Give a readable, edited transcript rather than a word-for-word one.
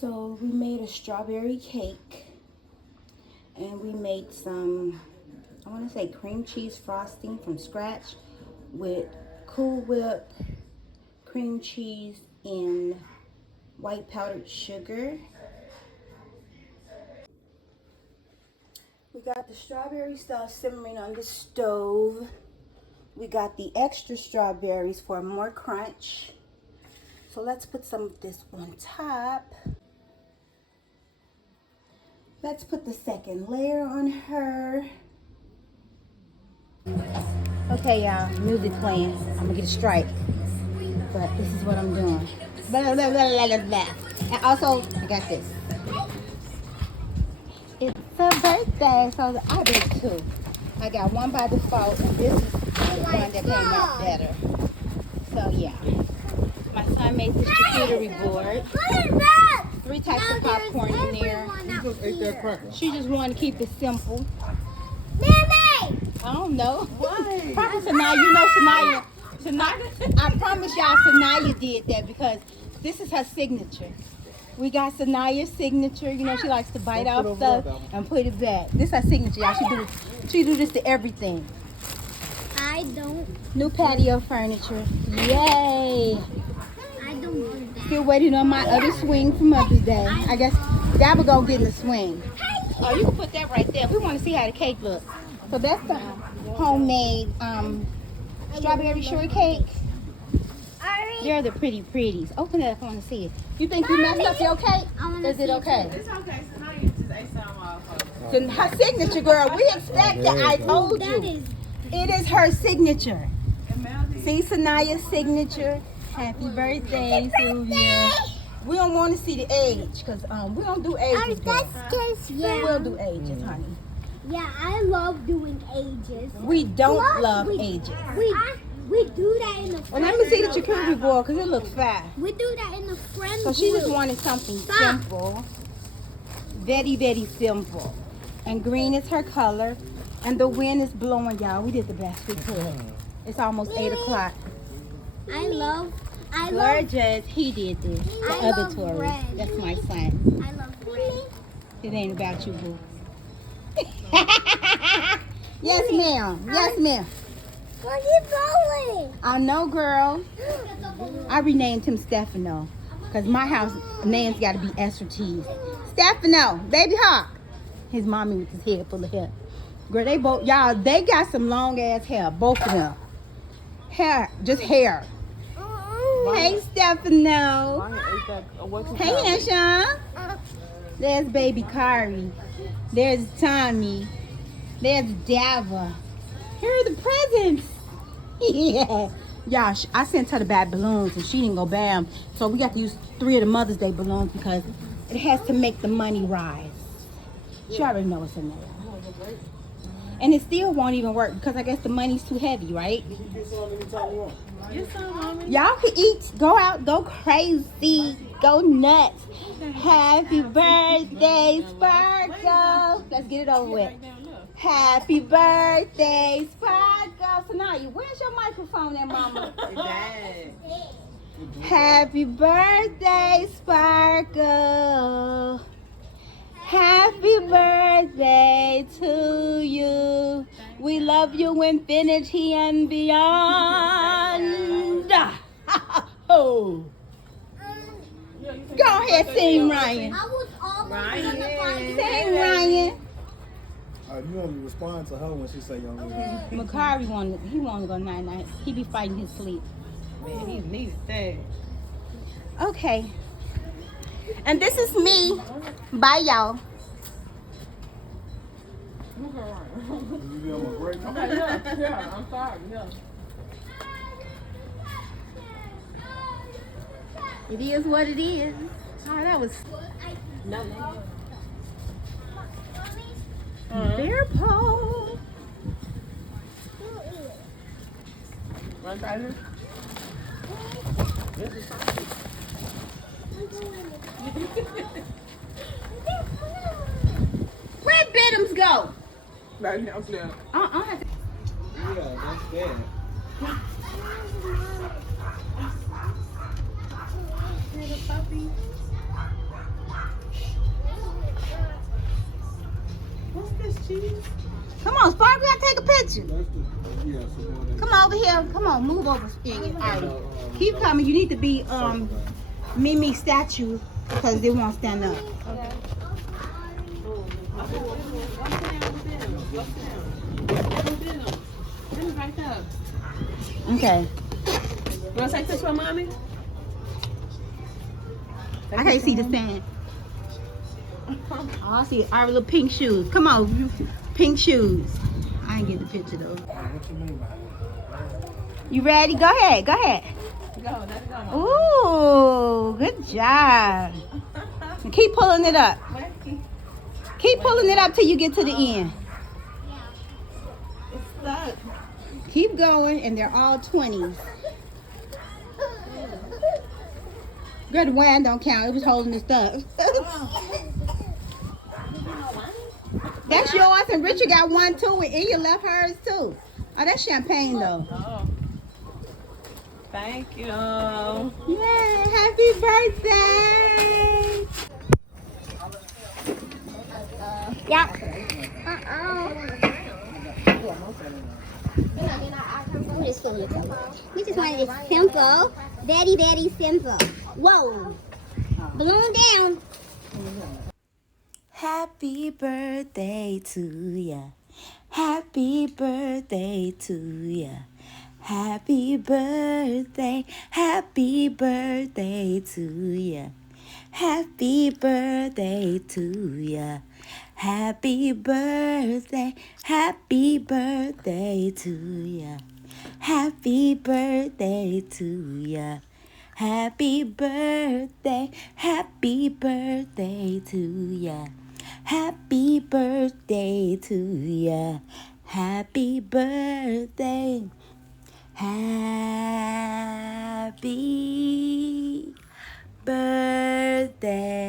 So we made a strawberry cake, and we made some, I want to say cream cheese frosting from scratch with Cool Whip, cream cheese, and white powdered sugar. We got the strawberry stuff simmering on the stove. We got the extra strawberries for more crunch. So let's put some of this on top. Let's put the second layer on her. Okay, y'all, music playing. I'm gonna get a strike, but this is what I'm doing. Blah, blah, blah, blah, blah. And also, I got this. It's a birthday, so I did two. I got one by default, and this is the one that came out better. So yeah, my son made this charcuterie board. 3 types of popcorn in there. She just wanted to keep it simple. I don't know. Why? Probably Sanaya. You know Sanaya. I promise y'all Sanaya did that because this is her signature. We got Sanaya's signature. You know she likes to bite off stuff and put it back. This is her signature, y'all. She do this to everything. I don't. New patio furniture. Yay! I don't do that. Still waiting on my other swing from Mother's Day. I guess that will go get in the swing. Oh, you can put that right there. We want to see how the cake looks. So that's the homemade strawberry shortcake. They're the pretties. Open it up. I want to see it. You think you messed up your cake? Is it okay? It's okay. So now you just ate some off. Her signature, girl. We expected. I told you. It is her signature. See Sanaya's signature. Happy birthday to you. We don't want to see the age because we don't do ages. We'll do ages, honey. Yeah, I love doing ages. We don't love ages. We do that in the friend Well, let me see the charcuterie board because it looks fat. We do that in the friend So she just wanted something simple. Very, very simple. And green is her color. And the wind is blowing, y'all. We did the best we could. It's almost 8 o'clock. I love Gorgeous. He did this. The I other love Taurus. red. That's my son. I love red. It ain't about you, boo. Yes, ma'am. Yes, ma'am. Where are you going? I know, girl. I renamed him Stefano. Because my house name's got to be extra cheese. Stefano, baby hawk. His mommy with his head full of hair. Girl, they both, y'all, they got some long ass hair. Both of them. Hair, just hair. Hey, Stefano. Hey, Ansha. There's baby Kari. There's Tommy. There's Dava. Here are the presents. Yeah. Y'all, I sent her to buy balloons and she didn't go buy them. So we got to use 3 of the Mother's Day balloons because it has to make the money rise. She already knows what's in there. And it still won't even work because I guess the money's too heavy, right? Y'all can eat, go out, go crazy, go nuts. Happy birthday, Sparkle. Let's get it over with. Happy birthday, Sparkle. So now, where's your microphone there, Mama? Happy birthday, Sparkle. Happy birthday to you. We love you infinity and beyond. Oh. Go ahead, sing, Ryan. I was almost Sing, Ryan. You only respond to her when she say young lady. Makari wanted to go night-night. He be fighting his sleep. Man, he needs that. Okay. And this is me. Bye, y'all. You be on my break? Okay, yeah, I'm sorry, yeah. It is what it is. Oh, that was bear paw. Right here. This is something. Where'd Bidums go? Right downstairs. Yeah, that's bad. What's this cheese? Come on, Sparkle, we gotta take a picture. That's the, yeah, so Come on over here. Come on, move over. Alright. Keep coming. You need to be Mimi statue because they won't stand up. Okay. You want to take this one, Mommy? I can't see the sand. Oh, I see our little pink shoes. Come on, pink shoes. I ain't get the picture though. what you mean by that? You ready? Go ahead. Go ahead. Go, let's go, Mom. Ooh, good job. And keep pulling it up. Keep pulling it up till you get to the end. It's stuck. Keep going, and they're all 20s. Good, the wand don't count. It was holding the stuff. That's yours, and Richard got one too, and Enya left hers too. Oh, that's champagne though. Oh. Thank you. Yay, happy birthday! Yeah. This food. We just want it simple. Very, very simple. Whoa. Balloon down. Happy birthday to ya. Happy birthday to ya. Happy birthday to ya. Happy birthday to ya. Happy birthday to ya. Happy birthday to ya. Happy birthday to ya. Happy birthday to ya. Happy birthday. Happy birthday